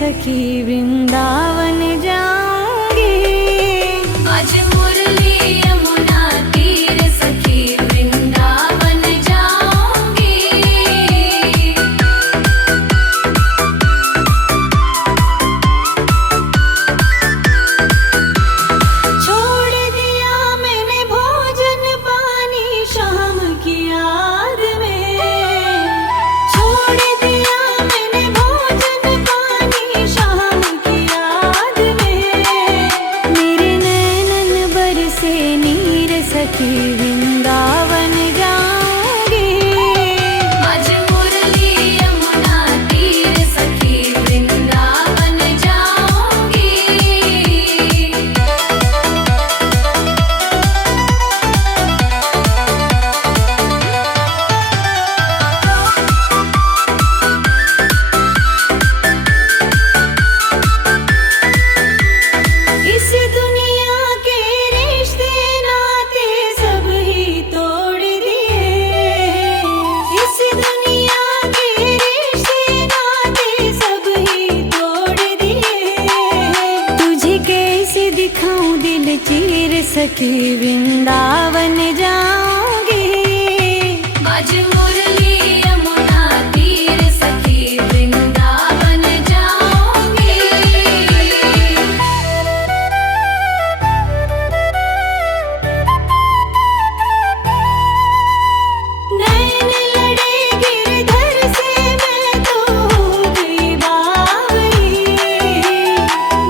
सखी वृंदावन जाऊंगी। आज मुरली यमुना तीर सखी वृंदावन जाऊंगी। छोड़ दिया मैंने भोजन पानी शाम की याद में। छोड़ दिया मैंने भोजन पानी शाम की याद में। मेरे नैनन बरसे नीर सखी वृंदावन जाऊंगी। आज मुरली यमुना तीर सखी वृंदावन जाऊंगी। इस दुनिया के रिश्ते नाते सब ही तोड़ दिए। इस दुनिया के रिश्ते नाते सब ही तोड़ दिए। तुझे कैसे दिखाऊं दिल चीर सखी वृंदावन जाऊंगी। आज मुरली यमुना तीर सखी वृंदावन जाऊंगी। नैन लड़े गिरधर से मैं तो हो गई बावली।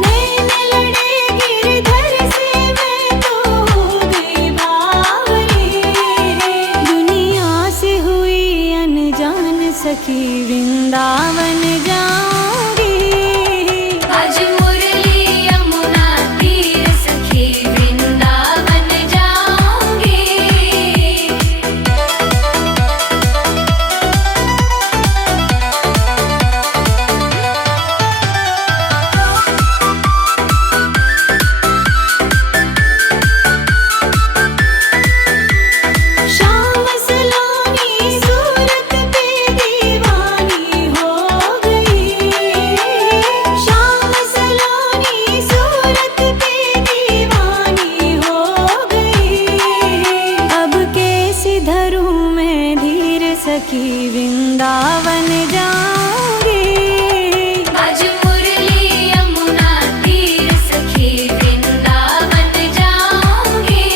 नैन लड़े गिरधर से मैं तो हो गई बावली। दुनिया से हुई अनजान सखी वृंदावन जाऊंगी। आज मुरली यमुना तीर सखी वृंदावन जाऊंगी। शाम सलोनी सूरत पे दीवानी हो गई। शाम सलोनी सूरत पे दीवानी हो गई। अब कैसे धरूं मैं धीर सखी वृंदावन जाऊंगी। आज मुरली यमुना तीर सखी वृंदावन जाऊंगी।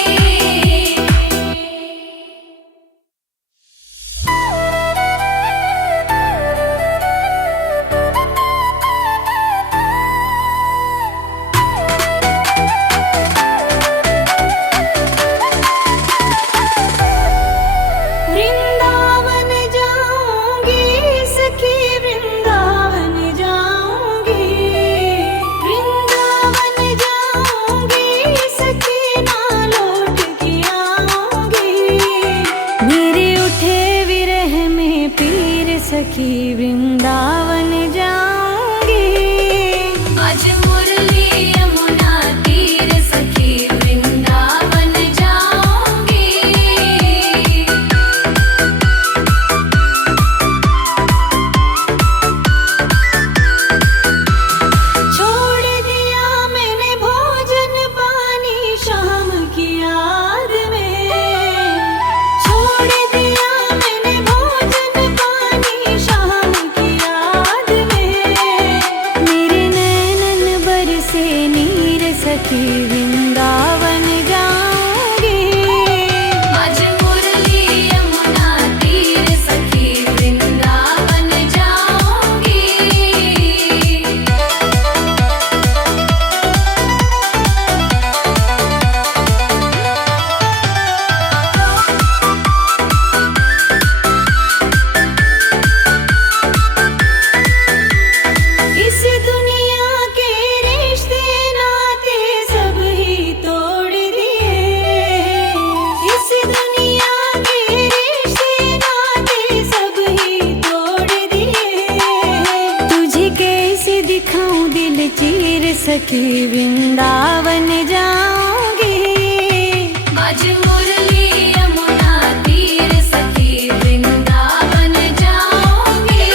वृंदावन जाऊंगी सखी वृंदावन जाऊंगी। वृंदावन जाऊंगी सखी ना लौट के आऊंगी। मेरे उठे विरह में पीर सखी वृंदावन जाऊंगी। आज मुरली यमुना तीर सखी वृंदावन जाऊंगी। छोड़ दिया मैंने भोजन पानी शाम की याद में। छोड़ दिया मैंने भोजन पानी शाम की याद में। मेरे नैनन बरसे नीर सखी वृंदावन जाऊंगी। आज मुरली यमुना तीर सखी वृंदावन जाऊंगी। इस दुनिया के रिश्ते नाते सब ही तोड़ दिए। इस दुनिया के रिश्ते नाते सब ही तोड़ दिए। तुझे कैसे दिखाऊं दिल चीर सखी वृंदावन जाऊंगी। आज मुरली यमुना तीर सखी वृंदावन जाऊंगी।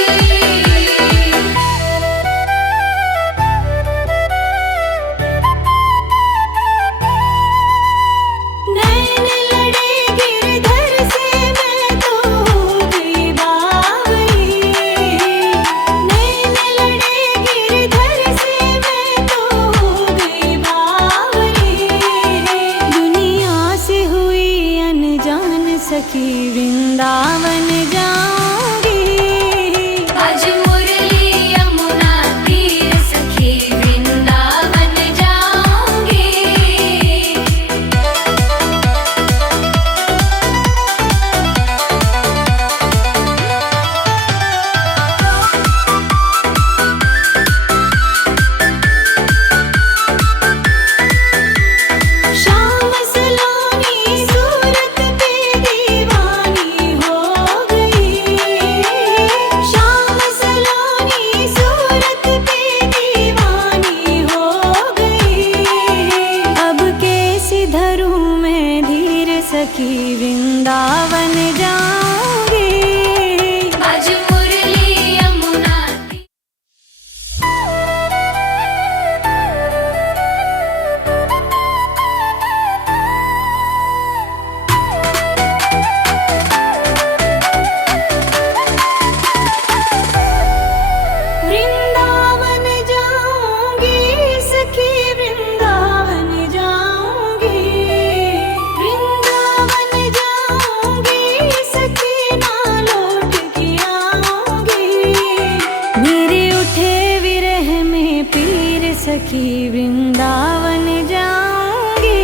सखी वृंदावन जाऊंगी।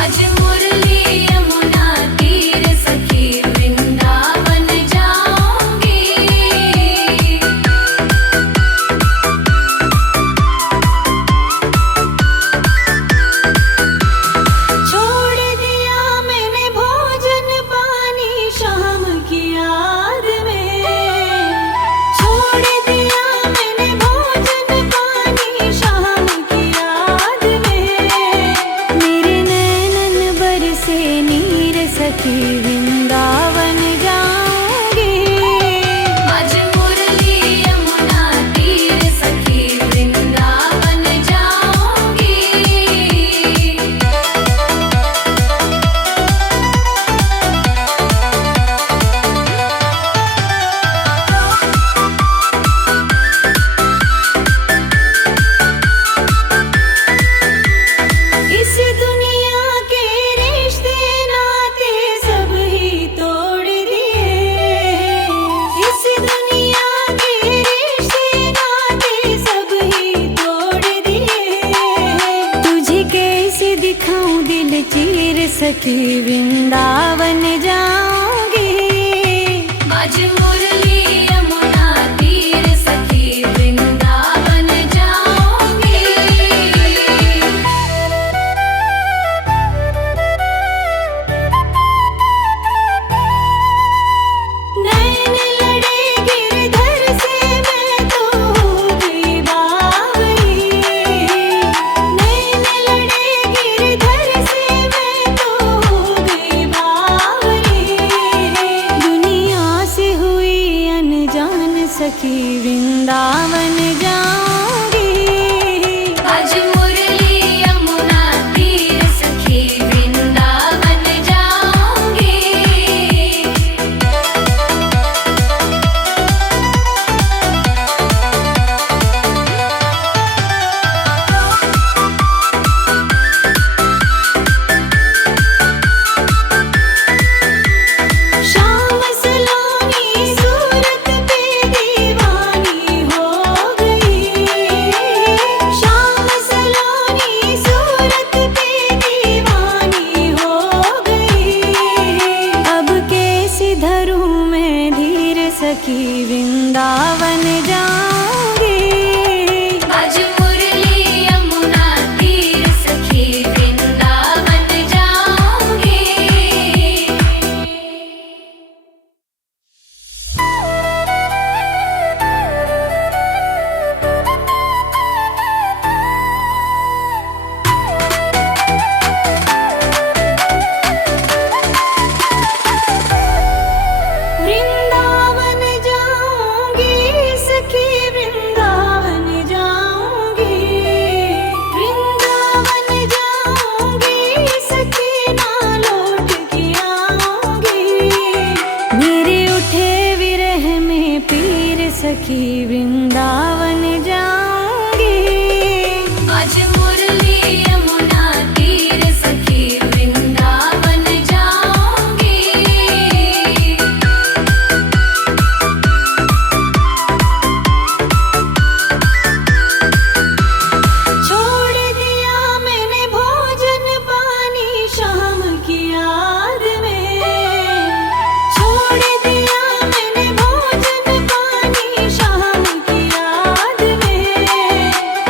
आज मुरली यमुना तीर सखी वृंदावन जाऊंगी। छोड़ दिया मैंने भोजन पानी शाम की याद में। छोड़ दिया मैंने भोजन पानी शाम की याद में। मेरे नैनन बरसे नीर सखी वृंदावन जाऊंगी। आज मुरली यमुना तीर सखी वृंदावन जाऊंगी। इस दुनिया के रिश्ते नाते सब ही तोड़ दिए। इस दुनिया के रिश्ते नाते सब ही तोड़ दिए। तुझे कैसे दिखाऊं दिल चीर सखी वृंदावन जाऊंगी। आज मुरली यमुना तीर सखी वृंदावन जाऊंगी। नैन लड़े गिरधर से मैं तो हो गई बावली। नैन लड़े गिरधर से मैं तो हो गई बावली। दुनिया से हुई अनजान सखी वृंदावन जाऊंगी। आज मुरली यमुना तीर सखी वृंदावन जाऊंगी। शाम सलोनी सूरत पे दीवानी हो गई। शाम सलोनी सूरत पे दीवानी हो गई। अब कैसे धरूं मैं धीर सखी वृंदावन जाऊंगी। आज मुरली यमुना तीर सखी वृंदावन जाऊंगी। वृंदावन जाऊंगी सखी वृंदावन जाऊंगी। वृंदावन जाऊंगी सखी ना लौट के आऊंगी। मेरे उठे विरह में पीर सखी वृंदावन जाऊंगी। आज मुरली यमुना तीर सखी वृंदावन जाऊंगी। छोड़ दिया मैंने भोजन पानी शाम की याद में। छोड़ दिया मैंने भोजन पानी शाम की याद में।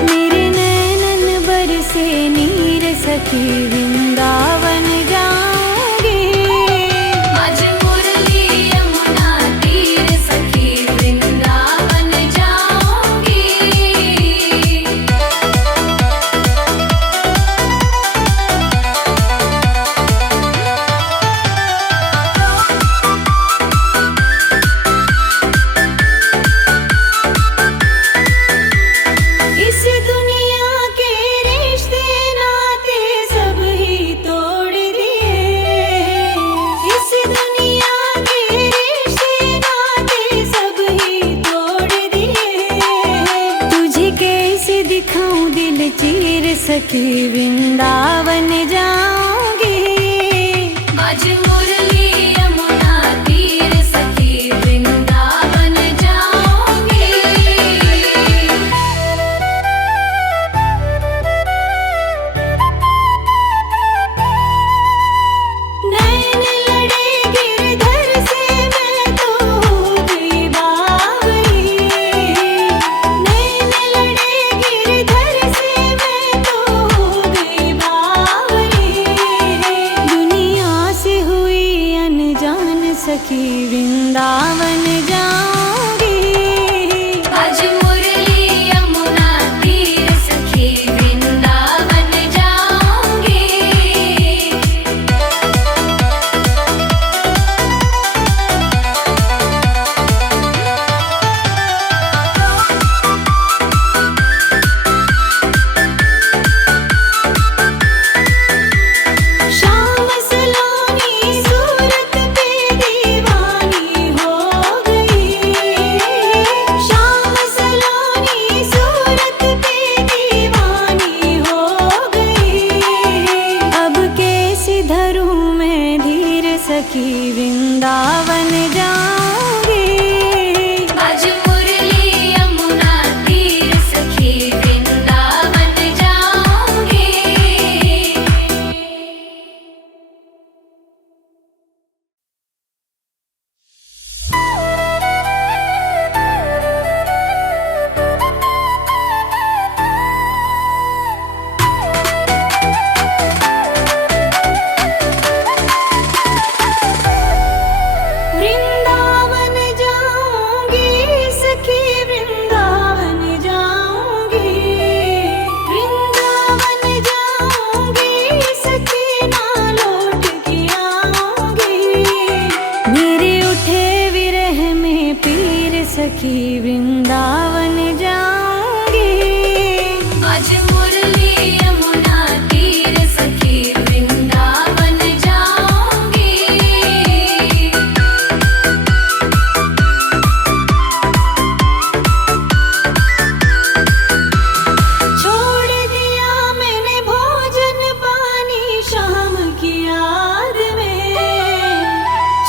मेरे नैनन बरसे नीर सखी वृंदावन जाऊंगी। आज मुरली यमुना तीर सखी वृंदावन जाऊंगी। इस दुनिया के रिश्ते नाते सब ही तोड़ दिए। इस दुनिया के रिश्ते नाते सब ही तोड़ दिए। तुझे कैसे दिखाऊं दिल चीर सखी वृंदावन जाऊंगी। आज मुरली यमुना तीर सखी वृंदावन जाऊंगी। वृंदावन जाऊंगी। आज मुरली यमुना तीर सखी वृंदावन जाऊंगी। छोड़ दिया मैंने भोजन पानी शाम की याद में।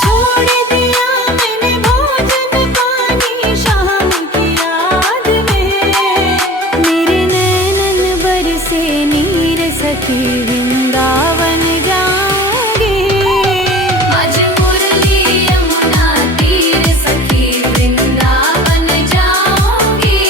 छोड़ दिया मैंने भोजन पानी शाम की याद में। मेरे नैनन बरसे नीर सखी वृंदावन जाऊंगी। आज मुरली यमुना तीर सखी वृंदावन जाऊंगी।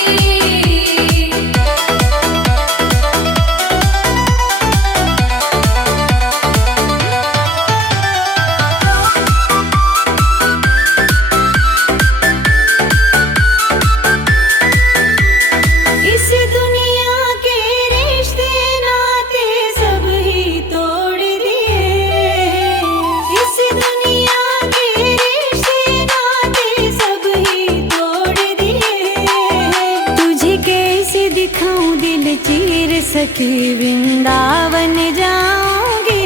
इस दुनिया के रिश्ते नाते सब ही तोड़ दिए। इस दुनिया के रिश्ते नाते सब ही तोड़ दिए। तुझे कैसे दिखाऊं दिल चीर सखी वृंदावन जाऊंगी।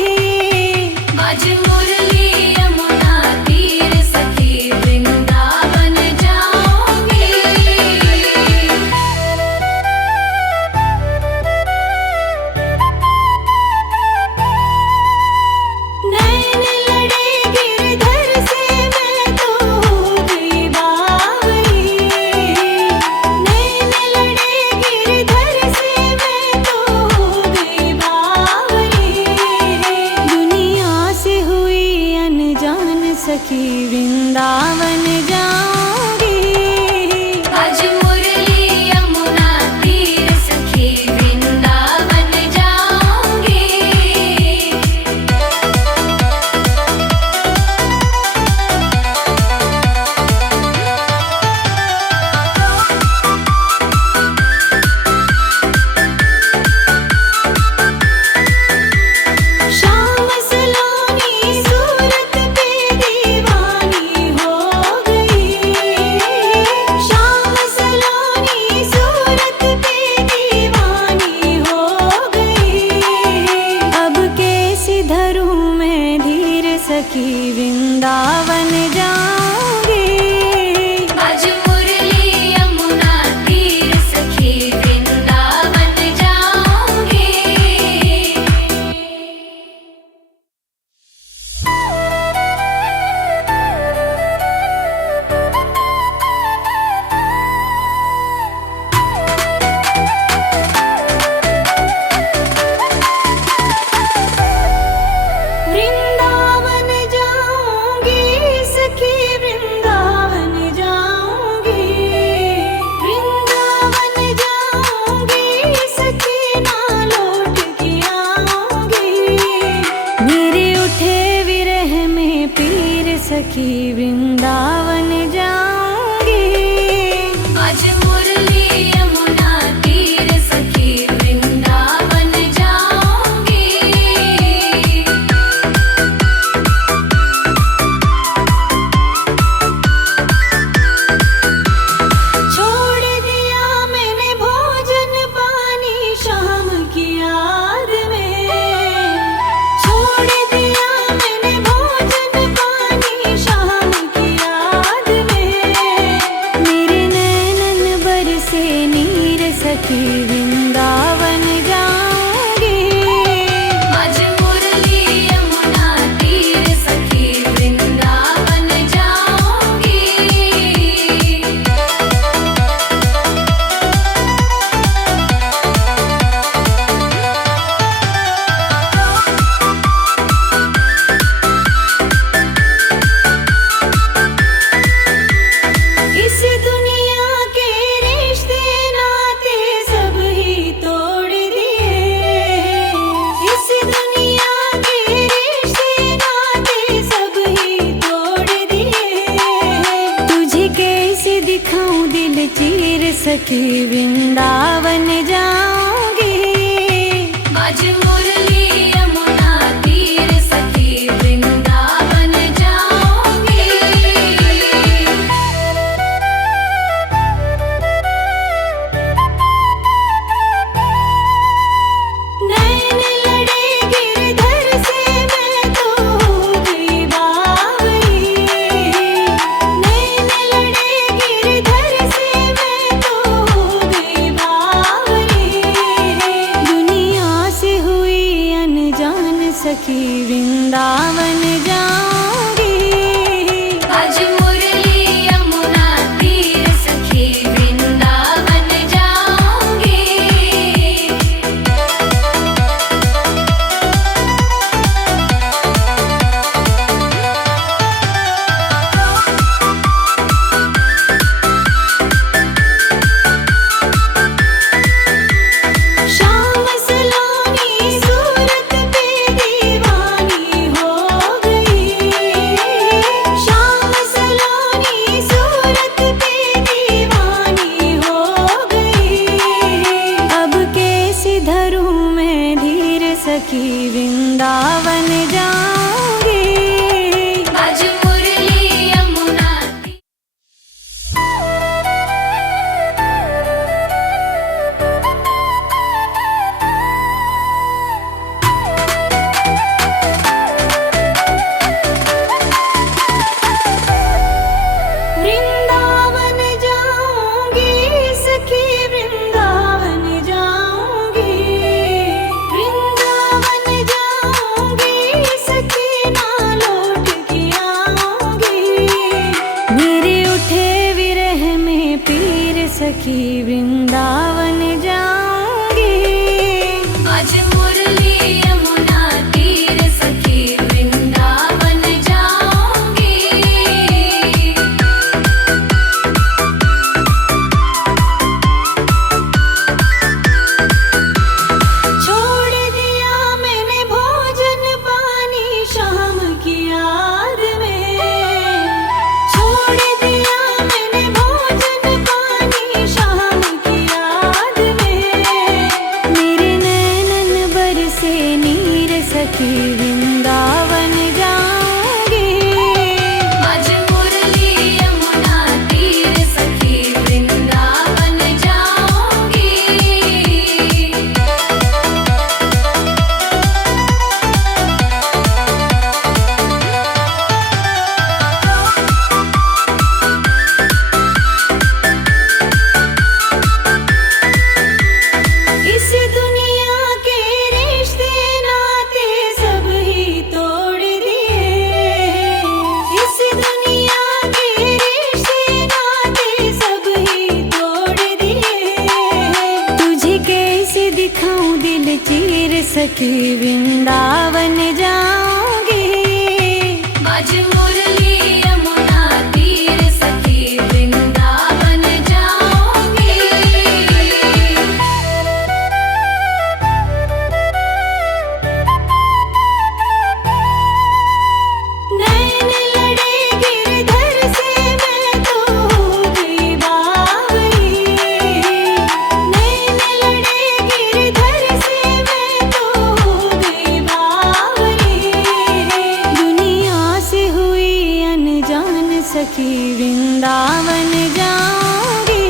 आज मुरली यमुना तीर सखी वृंदावन जाऊंगी। नैन लड़े गिरधर से मैं तो हो गई बावली। नैन लड़े गिरधर से मैं तो हो गई बावली। दुनिया से हुई अनजान सखी वृंदावन जाऊंगी। आज मुरली यमुना तीर सखी वृंदावन जाऊंगी। शाम सलोनी सूरत पे दीवानी हो गई। शाम सलोनी सूरत पे दीवानी हो गई। अब कैसे धरूं मैं धीर सखी वृंदावन जाऊंगी। आज मुरली यमुना तीर सखी वृंदावन जाऊंगी। वृंदावन जाऊंगी सखी वृंदावन जाऊंगी। वृंदावन जाऊंगी सखी ना लौट के आऊंगी। मेरे उठे विरह में पीर सखी वृंदावन जाऊंगी। आज मुरली यमुना तीर सखी वृंदावन जाऊंगी। छोड़ दिया मैंने भोजन पानी शाम की याद में। छोड़ दिया मैंने भोजन पानी शाम की याद में। मेरे नैनन बरसे नीर सखी वृंदावन जाऊंगी। आज मुरली यमुना तीर सखी वृंदावन जाऊंगी। इस दुनिया के रिश्ते नाते सब ही तोड़ दिए। इस दुनिया के रिश्ते नाते सब ही तोड़ दिए। तुझे कैसे दिखाऊं दिल चीर सखी वृंदावन जाऊंगी। आज मुरली यमुना तीर सखी वृंदावन जाऊंगी। वृंदावन जाऊंगी। आज मुरली यमुना तीर सखी वृंदावन जाऊंगी। छोड़ दिया मैंने भोजन पानी शाम की याद में। छोड़ दिया मैंने भोजन पानी शाम की याद में। मेरे नैनन बरसे नीर सखी वृंदावन जाऊंगी। आज मुरली यमुना तीर सखी वृंदावन जाऊंगी। इस दुनिया के रिश्ते नाते सब ही तोड़ दिए। इस दुनिया के रिश्ते नाते सब ही तोड़ दिए। तुझे कैसे दिखाऊं दिल चीर सखी वृंदावन जाऊंगी। आज मुरली यमुना तीर सखी वृंदावन जाऊंगी। नैन लड़े गिरधर से मैं तो हो गई बावरी। नैन लड़े गिरधर से मैं तो हो गई बावरी। दुनिया से हुई अनजान सखी वृंदावन जाऊंगी।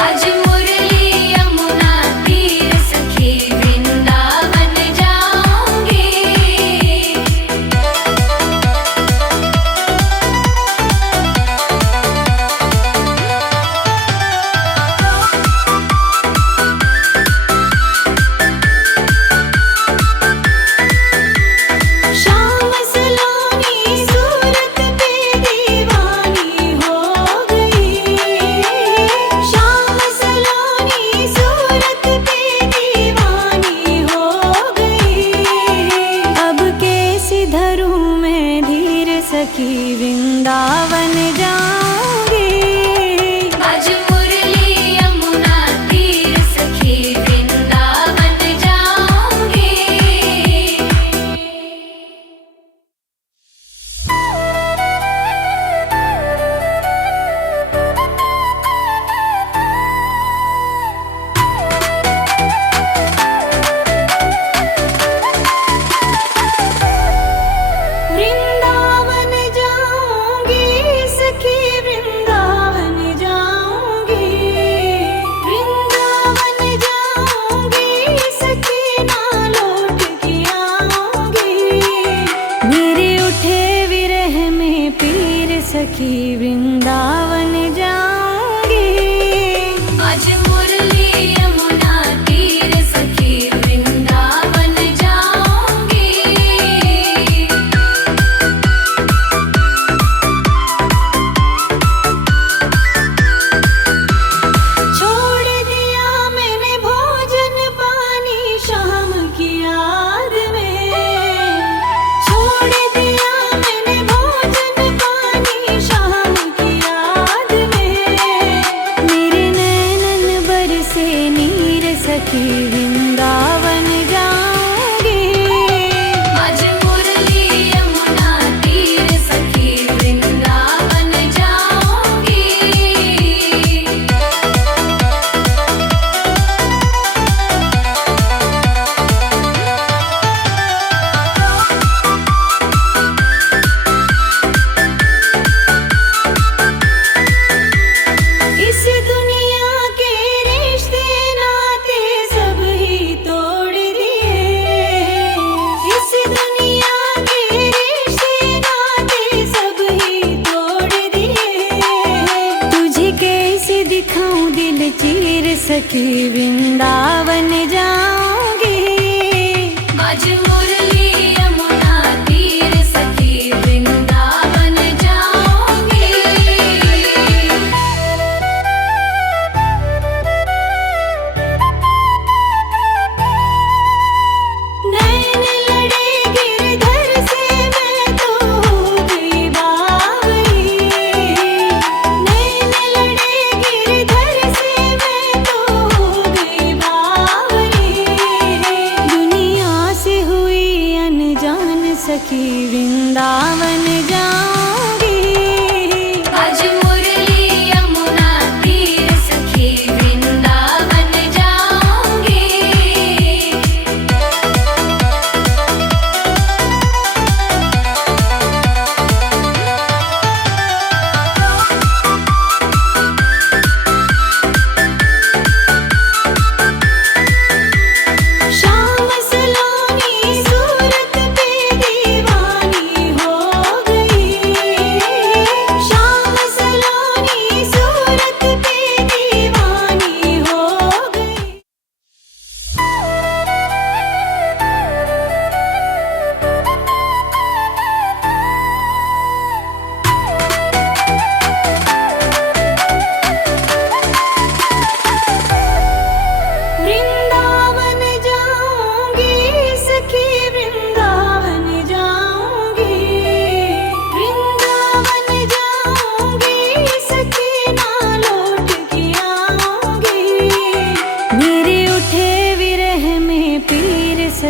आज मुरली यमुना तीर सखी वृंदावन जाऊंगी। शाम सलोनी सूरत पे दीवानी हो गई। शाम सलोनी सूरत पे दीवानी हो गई। अब कैसे धरूं मैं धीर सखी वृंदावन जाऊंगी। आज मुरली यमुना तीर सखी वृंदावन जाऊंगी। वृंदावन जाऊंगी सखी वृंदावन जाऊंगी। वृंदावन जाऊंगी सखी ना लौट के आऊंगी। मेरे उठे विरह में पीर सखी वृंदावन जाऊंगी। आज मुरली यमुना तीर सखी वृंदावन जाऊंगी। छोड़ दिया मैंने भोजन पानी शाम की याद में। छोड़ दिया मैंने भोजन पानी शाम की याद में। मेरे नैनन बरसे नीर सखी वृंदावन जाऊंगी। आज मुरली यमुना तीर सखी वृंदावन जाऊंगी। इस दुनिया के रिश्ते नाते सब ही तोड़ दिए। इस दुनिया के रिश्ते नाते सब ही तोड़ दिए। तुझे कैसे दिखाऊं दिल चीर सखी वृंदावन जाऊंगी। आज मुरली यमुना तीर सखी वृंदावन जाऊंगी।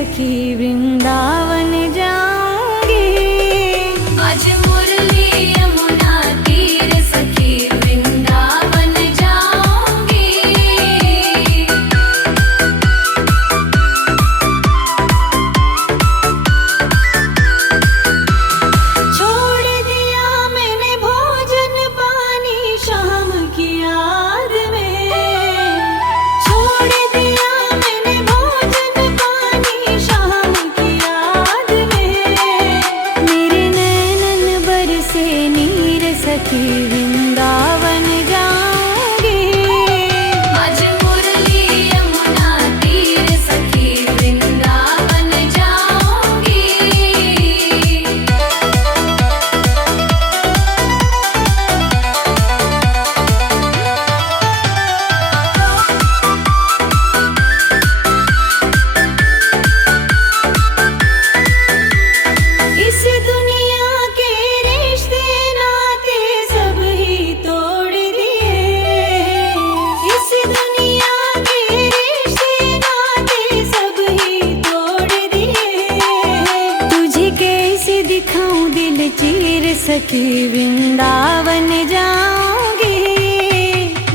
सखी वृंदावन जाऊंगी। आज मुरली यमुना तीर सखी वृंदावन जाऊंगी। छोड़ दिया मैंने भोजन पानी शाम की याद में। छोड़ दिया मैंने भोजन पानी शाम की याद में। मेरे नैनन बरसे नीर सखी वृंदावन जाऊंगी। आज मुरली यमुना तीर सखी वृंदावन जाऊंगी। इस दुनिया के रिश्ते नाते सब ही तोड़ दिए। इस दुनिया के रिश्ते नाते सब ही तोड़ दिए। तुझे कैसे दिखाऊं दिल चीर सखी वृंदावन जाऊंगी।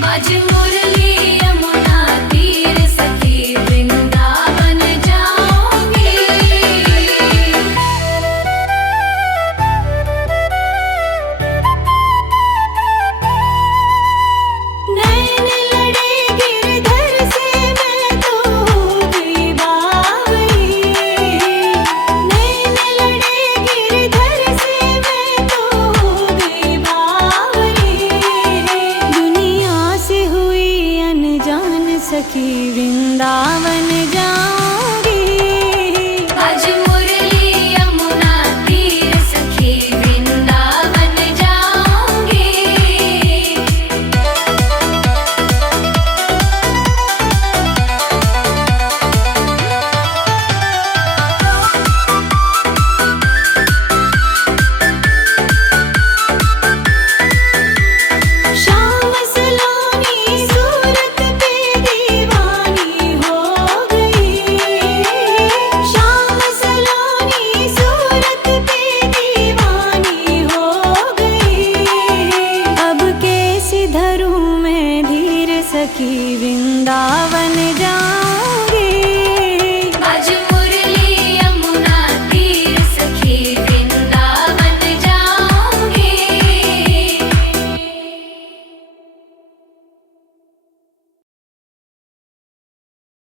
आज मुरली यमुना तीर सखी वृंदावन जाऊंगी। नैन लड़े गिरधर से मैं तो हो गई बावली। नैन लड़े गिरधर से मैं तो हो गई बावली। दुनिया से हुई अनजान सखी वृंदावन जाऊंगी। आज मुरली यमुना तीर सखी वृंदावन जाऊंगी। शाम सलोनी सूरत पे दीवानी हो गई। शाम सलोनी सूरत पे दीवानी हो गई। अब कैसे धरूं मैं धीर सखी वृंदावन